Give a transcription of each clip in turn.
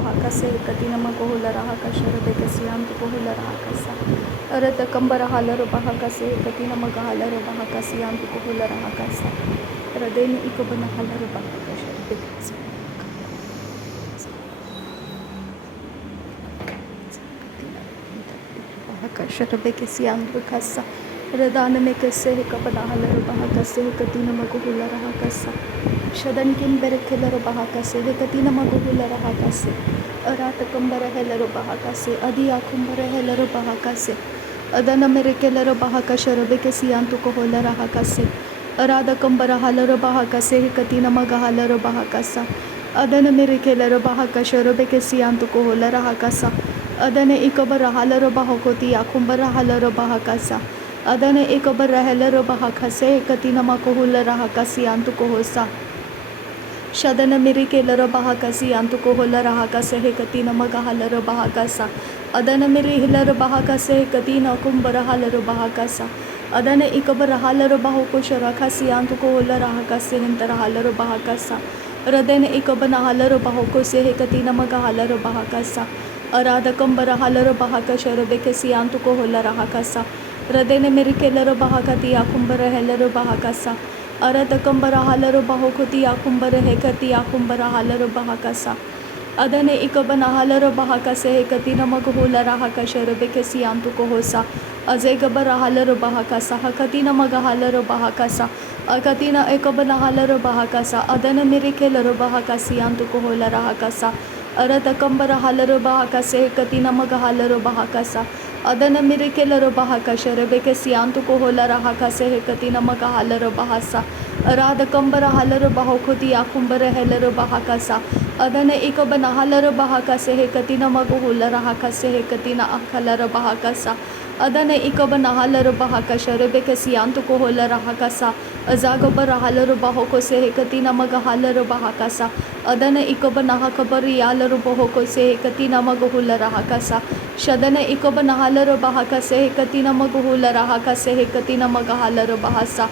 bahakase katina makohula rahakasha rebekesiantu kohula rahakasa arata kambara halaro bahakase katina magahalaro bahakasiantu kohula rahakasa radeni ikobana halaro bahakasha rebekesi bahakasha rebekesiantu kasa radana mekase kabana halaro bahakase katina makohula rahakasa Shadan kin berekhelero bahakase katina maguhula rahakase arata kambara helero bahakase adi akumbara helero bahakase adana merekelero bahakasha rebekesi antu kohola rahakase arada kambara halero bahakase katina magahalero bahakasa adana merekelero bahakasha rebekesi antu kohola rahakasa adane ikobara halero bahakoti akumbara halero bahakasa adane ikobara helero bahakase katina makohula rahakasi antu kohosa Shadana mirikelara bahakasi antuko hola rahakase he katina magahalara bahakasa adana mirihilara bahakase he katina kumbara halara bahakasa adana ikabara halara bahoko sharakasi antuko hola rahakase hentara halara bahakasa radene ikabana halara bahoko se he katina magahalara bahakasa arada kambara halara bahakasha rebekesi antuko hola rahakasa radene mirikelara bahakati akumbara helara bahakasa arata kambara halaro bahokoti akumbara hekati akumbara halaro bahakasa adane ikabana halaro bahakase hekati namaghola rahakasha rebekesi antu kohosa azegabara halaro bahakasa hakati namaga halaro bahakasa akatina ikabana halaro bahakasa adane mirikelaro bahakasi antu kohola rahakasa arata kambara halaro bahakase hekati namaga halaro bahakasa adana mirikelaro bahakasha rebekesi antu kohola rahakase hekati namaga halaro bahasa arada kambara halaro bahokoti akumbara helaro bahakasa adana ikabana halaro bahakase hekati namaga hola rahakase hekati na akhalaro bahakasa adana ikabana halaro bahakasha rebekesi antu kohola rahakasa azagabara halaro bahokose hekati namaga halaro bahakasa adana ikabana hakabari yalaro bahokose hekati namaga hola rahakasa Shadana ikobana halaro bahakase hekati namaga hola rahakase hekati namaga halaro bahasa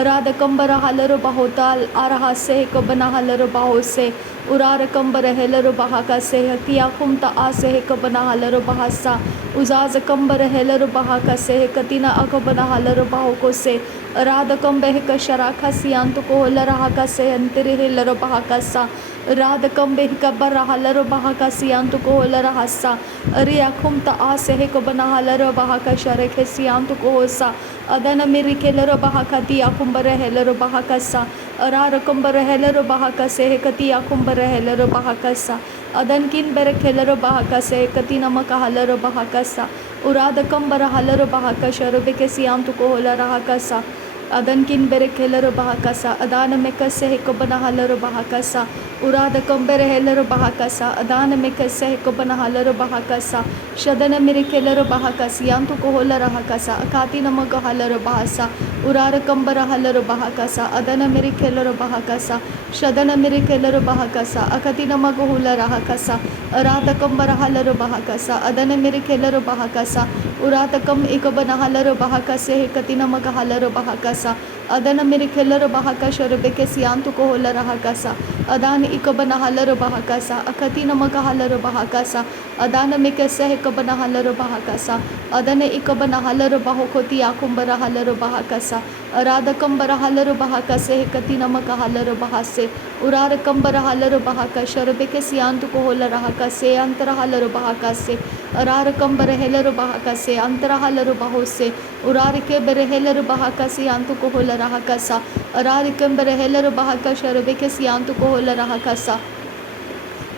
arada kambara halaro bahotal arahase hekabana halaro bahose urara kambara helaro bahakase hakiya kumta ase hekabana halaro bahasa uzaza kambara helaro bahakase hekatina akabana halaro bahokose arada kambe hekashara siyantu ko hola rahakase antiri helaro bahakasa arada kambe hekabara halaro bahakase yantu ko hola rahasa ariya kumta ase hekabana halaro bahakashare khesiyantu ko hosa adana mirikelaro bahakati akumbara helaro bahakasa arara kambara helaro bahakase hekati akumbara helaro bahakasa adan kin berekelaro bahakase hekati namaka halaro bahakasa urada kambara halaro bahakasha rebekesi antu ko hola rahakasa adan kin berekelaro bahakasa adana mekase hekabana halaro bahakasa urada kambere helaro bahakasa adana mekase hekabana halaro bahakasa shadana mirikelaro bahakasi antu ko hola rahakasa akati namaga halaro bahasa urara kambara halaro bahakasa adana mirikelaro bahakasa shadana mirikelaro bahakasa akati namaga hola rahakasa arada kambara halaro bahakasa adana mirikelaro bahakasa urata kam ikabana halaro bahakase hekati namaga halaro bahakasa adana mirikelaro bahakasha rebekesi antu ko hola rahakasa adana ikabana halaro bahakasa akati namaga halaro bahakasa adana mekase hekabana halaro bahakasa adana ikabana halaro bahokoti akumbara halaro bahakasa arada kambara halaro bahakase hekati namaga halaro bahase urara kambara halaro bahakasha rebekesi antu ko hola rahakase antara halaro bahakase arara kambara helaro bahakase antara halaro bahose urara ke bere helaro bahakase antu ko hola rahakasa arara kambara helaro bahakasha rebekesi antu ko hola rahakasa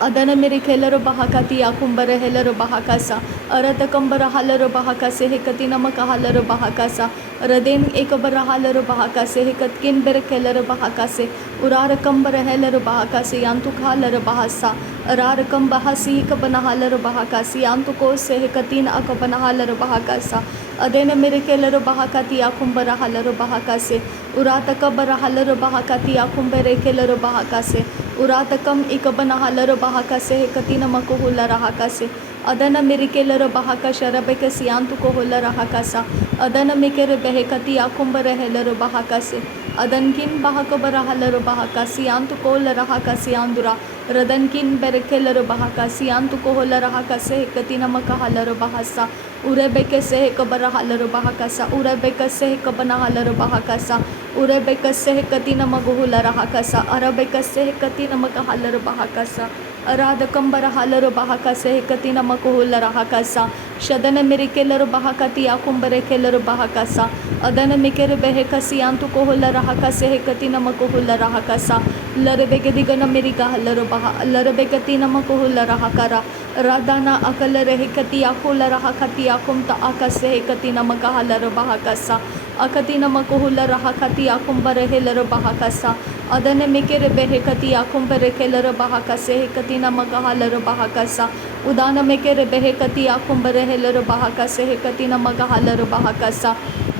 adana mirikelaro bahakati akumbara helaro bahakasa arata kambara halaro bahakase hekati namaka halaro bahakasa raden ekabara halaro bahakase hekatkin berekelaro bahakase urara kambara helaro bahakase yantu halaro bahasa arara kambahasi hekabana halaro bahakase yantu ko se hekatin akabana halaro bahakasa adena mirikelaro bahakati akumbara halaro bahakase urata kabara halaro bahakati akumbere kelaro bahakase urata kam ikabana halaro bahakase hekati namako hola rahakase adana mirikelaro bahakasha rebekesi antu ko hola rahakasa adana mikere behekati akumbara helaro bahakase adankin bahakabara halaro bahakasi antu ko hola rahakasi andura रदन किन बेरकेलर बहाका सियांतु को होला रहा कसे कतिना मका huller Bahasa उरे बेकसे कबर huller बहाकसा उरे बेकसे कबना huller बहाकसा उरे बेकसे कतिना मगुला रहा कसा अरबेकसे कतिना मका हलर बहाकसा अराध कंबर हलर बहाकसे कतिना मकुला रहा कसा शदन मेरे केलर बहाकति आकुंबरे केलर बहाकसा अदन मिकेर बेहे कसियांतु को होला रहा कसे कतिना मकुला रहा कसा लरबेके दिगन मेरी का हलर बहा लरबेकति नमकुला रहा करा रादाना अकल रहे कति आकुला रहा कति आकुम ता आकसे कति नमका हलर बहाकसा अकति नमकुला रहा कति आकुंबर हेलर बहाकसा अदन मिकेर बेहे कति आकुंबर केलर बहाकसे कति नमका हलर बहाकसा उदान मिकेर बेहे कति आकुंबर हेलर बहाकसे कति नमका हलर बहाकसा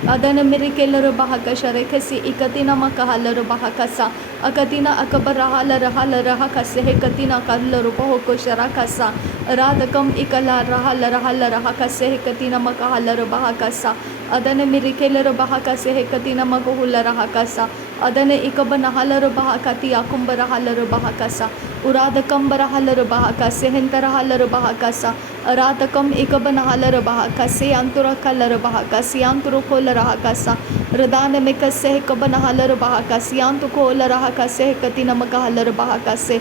अदन मेरे केलर बहाकशा रेखसी इकतिना मका हलर बहाकसा अकतिना अकबर रहा कसे हे कतिना कलर बहो को शरा कसा राधकम इकला रहा कसे हे कतिना मका हलर बहाकसा अदन मेरे केलर बहाकसे हे कतिना मगुला रहा कसा अदन इकबन हलर बहाकति आकुंबर हलर बहाकसा उराधकम बर हलर बहाकसे हेंतर हलर बहाकसा रातकम इकबन हलर बहाकसे अंतुर कलर बहाकसी अंतुर कोल रहा कसा रदान में कसे कबन हलर बहाकसी अंतु कोल रहा कसे कति नमक हलर बहाकसे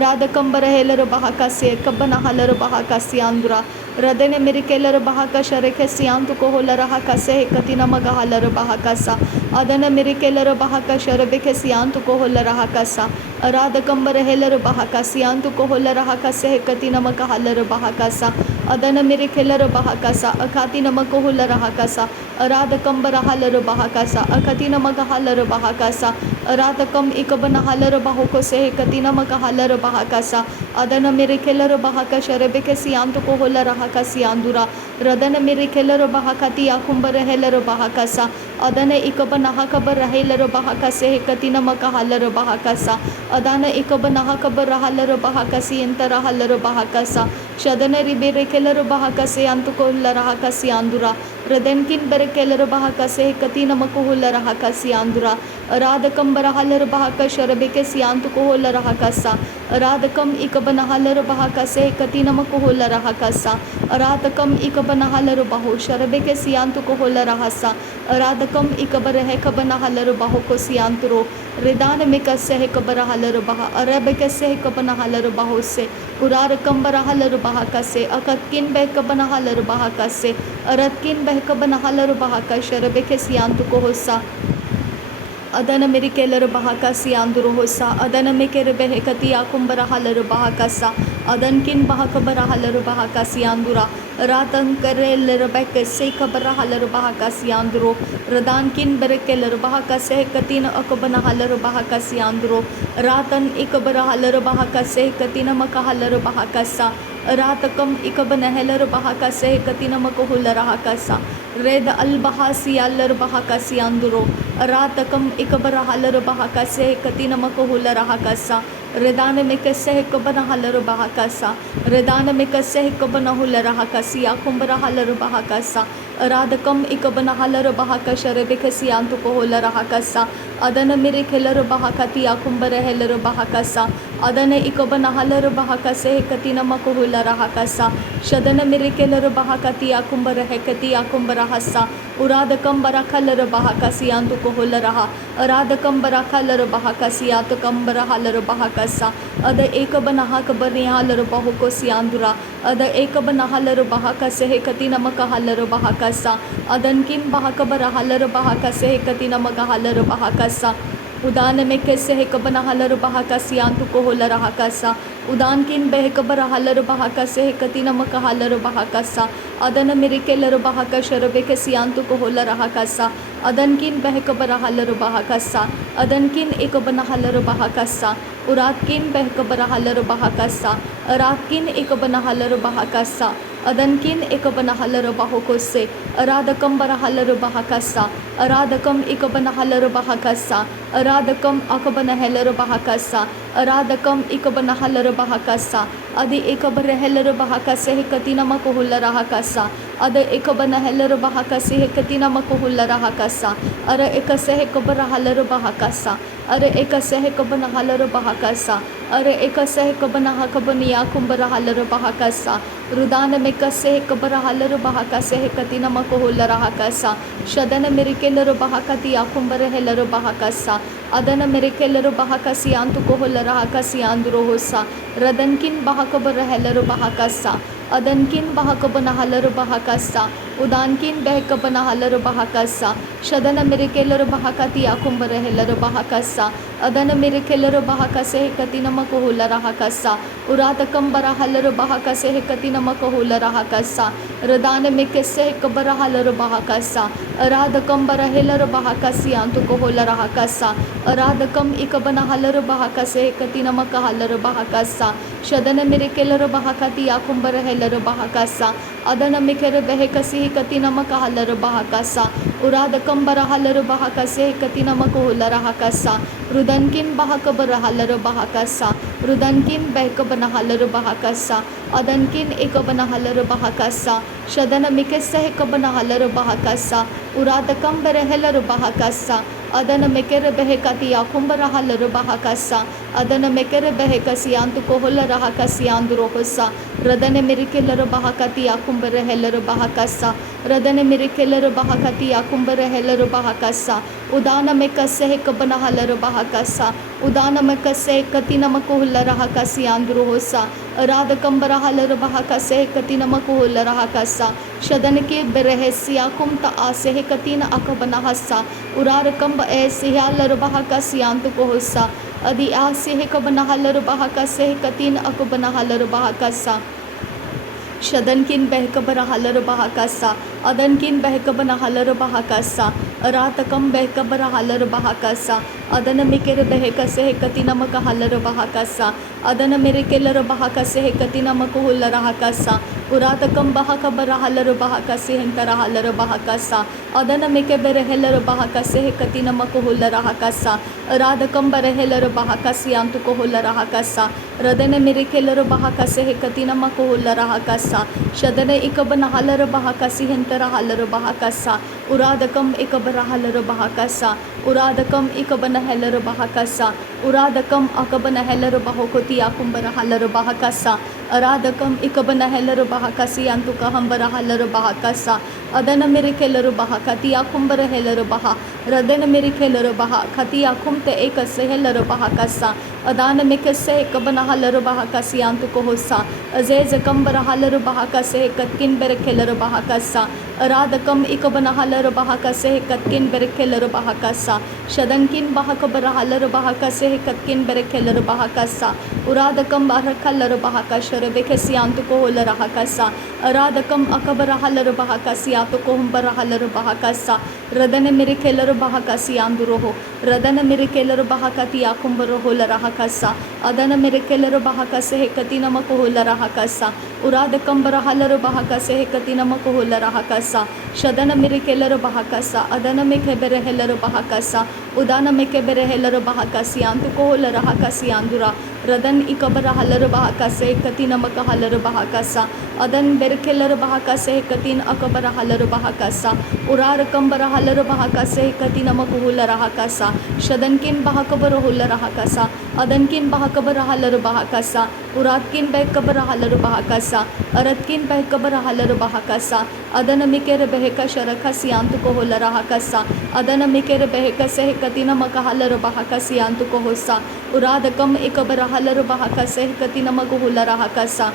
राधकंबर हेलर बहाकसे कबन हलर बहाकसी अंदुरा रदने मेरे केलर बहाकश रेखे सियांतु को होल रहा कसे कति नमक हलर बहाकसा अदन मेरे केलर बहाकश रबेके सियांतु को होल रहा कसा राधकंबर हेलर बहाकसी अंतु को होल रहा कसे कति नमक हलर बहाकसा अदन मेरे केलर बहाकसा अकाति नमक होल रहा कसा राधकंबर हलर बहाकसा अकति नमक हलर बहाकसा राधकम इकबन हलर बाहुको से कति नमक हलर बहाकसा अदन मेरे केलर बहाकश रबेके सियांतु को होल रहा कसियांदुरा रदन मेरे केलर बहाकति आकुंबर हेलर बहाकसा अदन इकबन हकबर हेलर बहाकसे कति नमक हलर बहाकसा अदन इकबन हकबर हलर बहाकसी इंतर हलर बहाकसा शदन रिबेरे केलर बहाकसे अंतु को रहा कसियांदुरा रदन किन बर केलर बहाकसे कति नमक होल रहा कसियांदुरा राधकंबर हलर बहाकश रबेके सियांतु को होल रहा कसा राधकम इकबन हलर बहाकसे कति नमक होल रहा कसा राधकम इकबन हलर बाहु शरबेके सियांतु को होल रहा सा राधकम इकबर है कबन हलर बाहु को सियांतुरो रिदान में कसे है कबर हलर बहा अरब कसे है कबन हलर बाहु से उरार कंबर हलर बहा कसे अककिन बह कबन हलर बहा कसे अरकिन बह कबन हलर बहा का शरबेके सियांतु को होसा अदन मेरी केलर बहाकसी आंदुरो होसा अदन में केर बेहे कति आकुंबर हलर बहाकसा अदन किन बहाकबर हलर बहाकसी आंदुरा रातन करे लर बैक से खबर हलर बहाकसी आंदुरो रदान किन बर केलर बहाकसे कतिन अकबन हलर बहाकसी आंदुरो रातन इकबर हलर बहाकसे कतिन मक हलर बहाकसा रातकम इकबन हेलर बहाकसे कतिन मक हुल रहाकसा रेद अल बहासी अल्लर बहाकसी आंदुरो रातकम इकबर हलर बहाकसे कतिन मक हुल रहाकसा रेदान में कसे कबन हलर बहाकसा रेदान में कसे कबन हुल रहाकसी आकुंबर हलर बहाकसा राधकम इकबन हलर बहाकश रेबेकसी आंतु को होल रहाकसा अदन मेरे खेलर बहाकति आकुंबर हेलर बहाकसा अदन इकबन हलर बहाकसे कतिन मक हुल रहाकसा शदन मेरे केलर बहाकति आकुंबर है कति आकुंबर हसा उराधकम बराखलर बहाकसी आंतु को होल रहा राधकम बराखलर बहाकसी आतकम बराहलर बहाकसा अद एक बना कबर हलर बहु को सियांदुरा अद एक बना हलर बहाकसे कति नमक हलर बहाकसा अदन किन बहाकबर हलर बहाकसे कति नमक हलर बहाकसा उदान में कैसे है कबन हलर बहाकसी आंतु को होल रहाकसा उदान किन बह कबर हलर बहाकसे कति नमक हलर बहाकसा अदन मेरे केलर बहाकश रबेके सियांतु को होल रहाकसा अदन किन बह कबर हलर बहाकसा अदन किन एक बन हलर बहाकसा उरात किन बह कबर हलर बहाकसा रात किन एक बन हलर बहाकसा अदन किन एक बन हलर बाहुकोसे अराधकम बर हलर बहाकसा अराधकम एक बन हलर बहाकसा अराधकम अकबन हेलर बहाकसा अराधकम एक बन हलर बहाकसा अदि एक बर हेलर बहाकसे कति नमक हुल रहाकसा ada ikabana helera bahakasi hekatina makuhula rahakasa ara ekase hekabara halera bahakasa ara ekase hekabana halera bahakasa ara ekase hekabana hakabaniya kumbara halera bahakasa rudana mekase hekabara halera bahakase hekatina makuhula rahakasa shadana mirikelera bahakati akumbara helera bahakasa adana mirikelera bahakasi antu kohula rahakasi androhosa radankin bahakabara helera bahakasa adankin bahakabana halera bahakasa udankin behkabana halera bahakasa shadana mirikelera bahakati akumbara helera bahakasa adana mirikelera bahakase hekatina makuhula rahakasa uratakam bara halera bahakase hekatina makuhula rahakasa radana mekese hekabara halera bahakasa aradakam bara helera bahakasi antu kohula rahakasa aradakam ikabana halera bahakase hekatina makahalera bahakasa shadana mirikelera bahakati akumbara helera bahakasa adana mikere behekasi hekatina makahalera bahakasa uradakam bara halera bahakase hekatina makuhula rahakasa rudankin bahakabara halera bahakasa rudankin behkabana halera bahakasa adankin ikabana halera bahakasa shadana mikese hekabana halera bahakasa uradakam bara helera bahakasa adana mekere behekati akumbara halera bahakasa adana mekere behekasi antu kohula rahakasi androhosa radane mirikelera bahakati akumbara helera bahakasa radane mirikelera bahakati akumbara helera bahakasa udana mekase hekabana halera bahakasa udana mekase katina makuhula rahakasi androhosa radakambara halera bahakase katina makuhula rahakasa shadanke berehesiya kumta ase hekatina akabana hassa urarakam ऐसे hauler बहाका सियांत को हुस्सा अदि आसे है कबना hauler बहाका से कतीन अकबना hauler बहाका सा शदनकिन बहकबर hauler बहाका सा अदनकिन बहकबना hauler बहाका सा रातकम बहकबर hauler बहाका सा अदन मिकेर बहका से कतीन मक हालर बहाका सा अदन मेरे केलर बहाका से कतीन मक हुलर हाका सा उरातकम बहाकबर हालर बहाका से हंतर हालर बहाका सा अदन मिके बेरहलर बहाका से कतीन मक हुलर हाका सा रादकम बरहलर बहाका सियांत को हुलर हाका सा रदन मेरे केलर बहाका से कतीन मक हुलर हाका सा शदन इकबन हालर बहाका सी हंतर हालर बहाका सा उरादकम इकबर हालर बहाका सा उरादकम इकबन हेलर बहाका सा उरादकम अकबन हेलर बहोकोती आकुंबर हालर बहाका सा अरादकम इकबन हेलर बहाका सियांतु कहंबर हालर बहाका सा अदन मेरे केलर बहाका ती आकुंबर हेलर बहा रदन मेरे केलर बहा खती आकुम ते एक से हेलर बहाका सा अदान में कसे कबन हालर बहाका सियांतु को होसा अजेज कंबर हालर बहाका से कतकिन बेर केलर बहाका सा अरादकम इकबन हालर बहाका से कतकिन बेर केलर बहाका सा शदनकिन बहाकबर हालर बहाका से कतकिन बेर केलर बहाका सा उरादकम बारकलर बहाका शरबे के सियांतु को होलर बहाका सा अरादकम अकबर हालर बहाका सियांतु को हमबर हालर बहाका सा रदन मेरे केलर बहाका सियांदुरो हो रदन मेरे केलर बहाका ती आकुंबर होलर बहाका सा अदन मेरे केलर बहाका से कती नमक होलर बहाका सा उरादकम बर हालर बहाका से कती नमक होलर बहाका सा शदन मेरे केलर बहाका सा अदन में के बेरे हेलर बहाका सा उदान में के बेरे हेलर बहाका सियांतु को होलर बहाका सियांदुरा रदन इकबर हालर बहाका से कती नमक हालर बहाका सा अदन बेर केलर बहाका से कतीन अकबर हालर बहाका सा उरारकम बर हालर बहाका से कती नमक होलर बहाका सा शदन किन बहाकबर होलर बहाका सा अदन किन बहाकबर हालर बहाका सा उरातकिन बहकबर हालर बहाका सा अरतकिन बहकबर हालर बहाका सा अदन मिकेर बहका शरखा सियांतु को होलर बहाका सा अदन मिकेर बहका से कती नमक हालर बहाका सियांतु को होसा उरादकम इकबर हालर बहाका से कती नमक होलर बहाका सा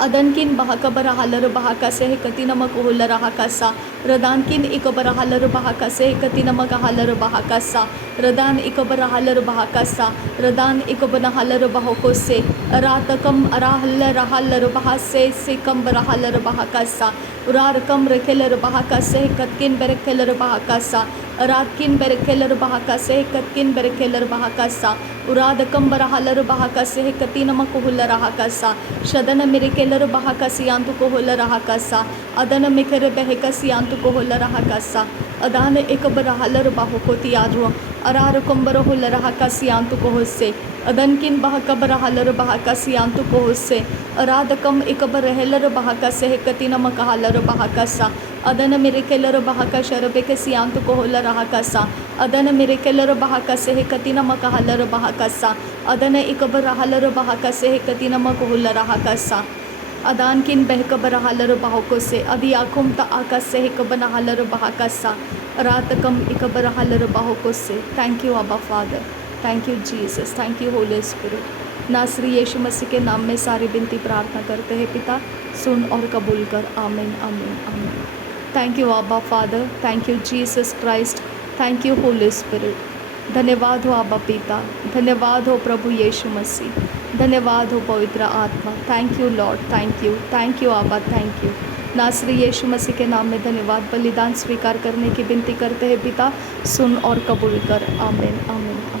अदनकिन बहाकबर हालर बहाका से कती नमक होलर बहाका सा रदानकिन इकबर हालर बहाका से कती नमक हालर बहाका सा रदान इकबर हालर बहाका सा रदान इकबर हालर बहोको से रातकम अराहलर हालर बहा से कम बर हालर बहाका सा उरारकम रखेलर बहाका से कतकिन बेरखेलर बहाका सा रातकिन बेरखेलर बहाका से कतकिन बेरखेलर बहाका सा उरादकम बर हालर बहाका से कती नमक होलर बहाका सा शदन मेरे केलर बहाका सियांतु को होलर बहाका सा अदन मिकर बहका सियांतु को होलर बहाका सा अदान एकबर हालर बाहोको तियारो अरार कंबर होलर बहाका सियांतु को होसे अदन किन बह कब रहलर बहा का सियांतु को से अराधकम इकब रहलर बहा का से कति नम कहलर बहा का सा अदन मेरे केलर बहा का शरबे के सियांतु को होल रहा का सा अदन मेरे केलर बहा का से कति नम कहलर बहा का सा अदन इकब रहलर बहा का से कति नम को होल रहा का सा अदान किन बहकब रहलर बहा को से अदि आकुम ता आका से कब नहलर बहा का सा रात कम इकब रहलर बहा को से। थैंक यू अब्बा father, thank you Jesus, thank you Holy spirit. नासरी यीशु मसीह के नाम में सारी विनती प्रार्थना करते हैं पिता, सुन और कबूल कर। आमीन आमीन आमीन। थैंक यू अब्बा father, thank you Jesus Christ, thank you Holy spirit. धन्यवाद हो अब्बा पिता, धन्यवाद हो प्रभु यीशु मसीह, धन्यवाद हो पवित्र आत्मा। Thank you Lord, thank you अब्बा, थैंक यू। नासरी यीशु मसीह के नाम में धन्यवाद। बलिदान स्वीकार करने की विनती करते हैं पिता, सुन और कबूल कर। आमीन आमीन।